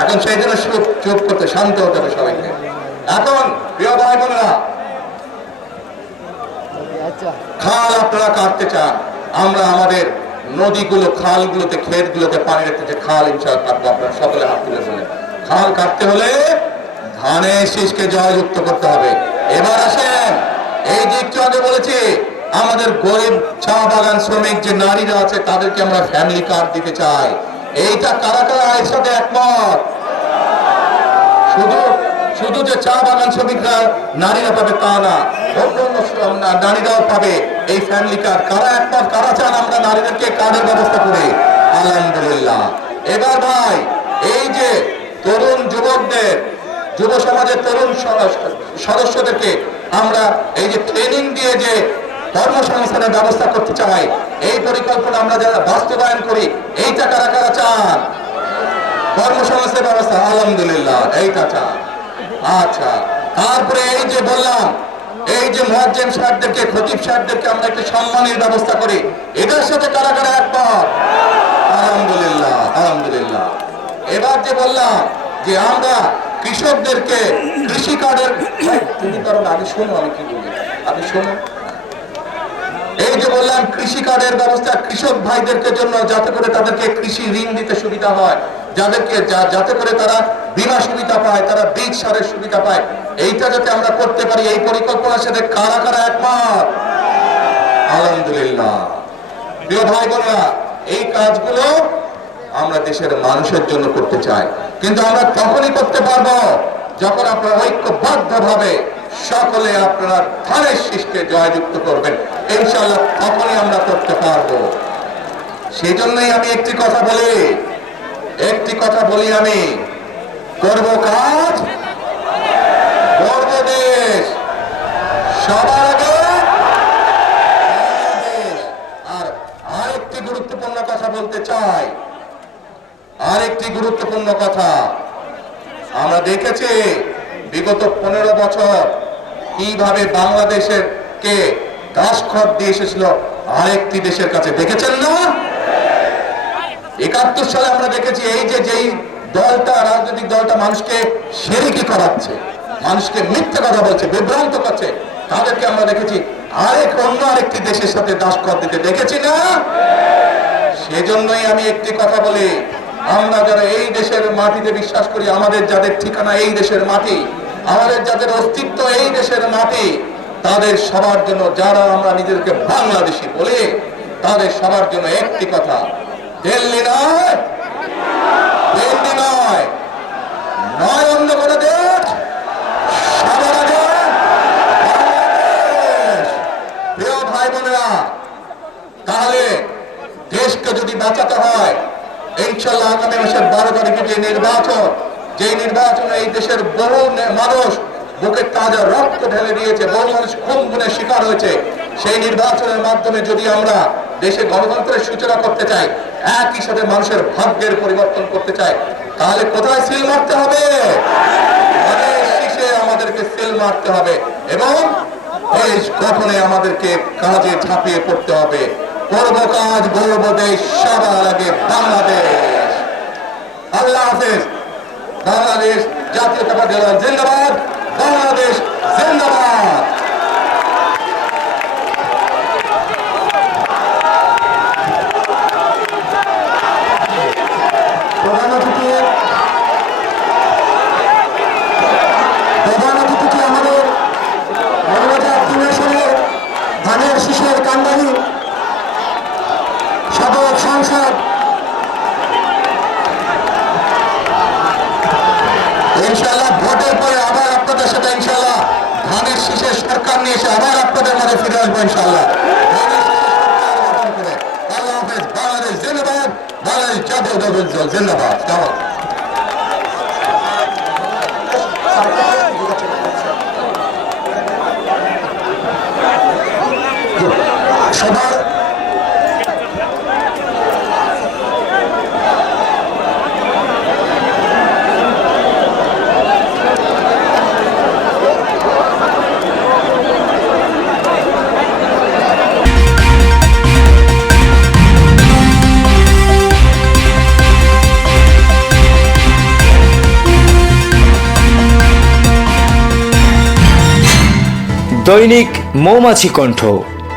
এখন সেই জন্য চুপ করতে, শান্ত হতে হবে সবাইকে। এখন প্রিয় ভাই বোনেরা, খাল আপনারা কাটতে চান, আমরা আমাদের নদীগুলো, খালগুলোতে, ক্ষেতগুলোতে পানি রাখতে খাল ইনশাআল্লাহ কাটবো। আপনারা সকলে হাত তুলে বলেন, খাল কাটতে হলে ধানের শীষকে জয়যুক্ত করতে হবে। এবার আসেন, এই যে একটু আগে বলেছি, আমাদের গরিব চা বাগান শ্রমিক যে নারীরা আছে তাদেরকে আমরা ফ্যামিলি কার্ড দিতে চাই। এইটা কারা কারা এর সাথে একমত? শুধু যে চা বাগান শ্রমিকরা নারীরা পাবে তা না, অন্য নারীরাও পাবে এই ফ্যামিলি কার্ড। কারা একমত, কারা চান আমরা নারীদেরকে কার্ডের ব্যবস্থা করি? আলহামদুলিল্লাহ। এবার ভাই, এই যে তরুণ যুবকদের, যুব সমাজের তরুণ সদস্যদেরকে আমরা এই যে ট্রেনিং দিয়ে যে কর্মসংস্থানের ব্যবস্থা করতে চাই, এই পরিকল্পনা আমরা যারা বাস্তবায়ন করি, এইটা কারা কারা চান? কর্মসংস্থানের ব্যবস্থা, আলহামদুলিল্লাহ, এইটা চান। আচ্ছা, তারপরে এই যে বললাম, এই যে মুয়াজ্জিন সাহেবদেরকে, খতিব সাহেবদেরকে আমরা একটু সম্মানের ব্যবস্থা করি, এটার সাথে কারা কারা একমত? আলহামদুলিল্লাহ, আলহামদুলিল্লাহ। এবার যে বললাম যে আমরা কৃষকদেরকে কৃষি কার্ডের, তুমি কারণ আগে শোনো আমি কি বলি, আগে শোনো। এই যে বললাম কৃষি কার্ডের ব্যবস্থা কৃষক ভাইদেরকে জন্য, যাতে করে তাদেরকে কৃষি ঋণ দিতে সুবিধা হয়, যাতে করে তারা বীমা সুবিধা পায়, তারা বীজ সারের সুবিধা পায়, এইটা যাতে আমরা করতে পারি, এই পরিকল্পনার সাথে কারা কারা একমত? আলহামদুলিল্লাহ। প্রিয় ভাই বোনেরা, এই কাজগুলো আমরা দেশের মানুষের জন্য করতে চাই, কিন্তু আমরা তখনই করতে পারবো যখন আপনারা ঐক্যবদ্ধ ভাবে সকলে আপনারা ধানের শীষকে জয়যুক্ত করবেন। ইনশাআল্লাহ তখনই আমরা করতে পারবো। সেই জন্যই আমি একটি কথা বলি, আমি করব কাজ, গড়ব দেশ, সবার আগে দেশ। আর আরেকটি গুরুত্বপূর্ণ কথা বলতে চাই, আরেকটি গুরুত্বপূর্ণ কথা, আমরা দেখেছি বিগত 15 বছর কিভাবে বাংলাদেশের কে দাসখত দিয়ে এসেছিল আরেকটি দেশের কাছে, দেখেছেন না? 71 সালে আমরা দেখেছি এই যে যেই দলটা, রাজনৈতিক দলটা মানুষকে শিরকি করাচ্ছে, মানুষকে মিথ্যা কথা বলছে, বিভ্রান্ত করছে, তাদেরকে আমরা দেখেছি অন্য আরেকটি দেশের সাথে দাসখত দিতে, দেখেছি না? সেজন্যই আমি একটি কথা বলি, আমরা যারা এই দেশের মাটিতে বিশ্বাস করি, আমাদের যাদের ঠিকানা এই দেশের মাটি, আমাদের যাদের অস্তিত্ব এই দেশের মাটি, তাদের সবার জন্য, যারা আমরা নিজেদেরকে বাংলাদেশি বলি, তাদের সবার জন্য একটি কথা, দিল্লি নয়, দিল্লি নয়, নয় অন্য কোনো দেশ, সবার আগে বাংলাদেশ। প্রিয় ভাই বোনেরা, তাহলে দেশকে যদি বাঁচাতে হয়, ইনশাআল্লাহ আগামী মাসের 12 তারিখে যে নির্বাচনে এই দেশের বহু মানুষ বুকের তাজা রক্ত ঢেলে দিয়েছে, বহু মানুষ খুন গুণের শিকার হয়েছে, সেই নির্বাচনের মাধ্যমে যদি আমরা দেশে গণতন্ত্রের সূচনা করতে চাই, একই সাথে মানুষের ভাগ্যের পরিবর্তন করতে চাই, তাহলে কোথায় সিল মারতে হবে? আমাদেরকে সিল মারতে হবে এবং দেশ গঠনে আমাদেরকে কাজে ঝাঁপিয়ে পড়তে হবে। করব কাজ, গড়ব দেশ, সবার আগে বাংলাদেশ। আল্লাহ হাফেজ। বাংলাদেশ জাতীয়তাবাদী দল জিন্দাবাদ, বাংলাদেশ জিন্দাবাদ। প্রধান অতিথি আমাদের ধানের শীষের কান্ডারি সাবেক সাংসদ, ইনশাআল্লাহ ভোটের পরে আবার আপনাদের সাথে ইনশাআল্লাহ ধানের শীষের সরকার নিয়ে এসে আবার আপনাদের মাঝে ফিরে আসবো ইনশাআল্লাহ। আল্লাহ হাফেজ। বাংলাদেশ জিন্দাবাদ, বাংলাদেশ জাতীয়তাবাদী দল জিন্দাবাদ। সবার দৈনিক মৌমাছি কণ্ঠ।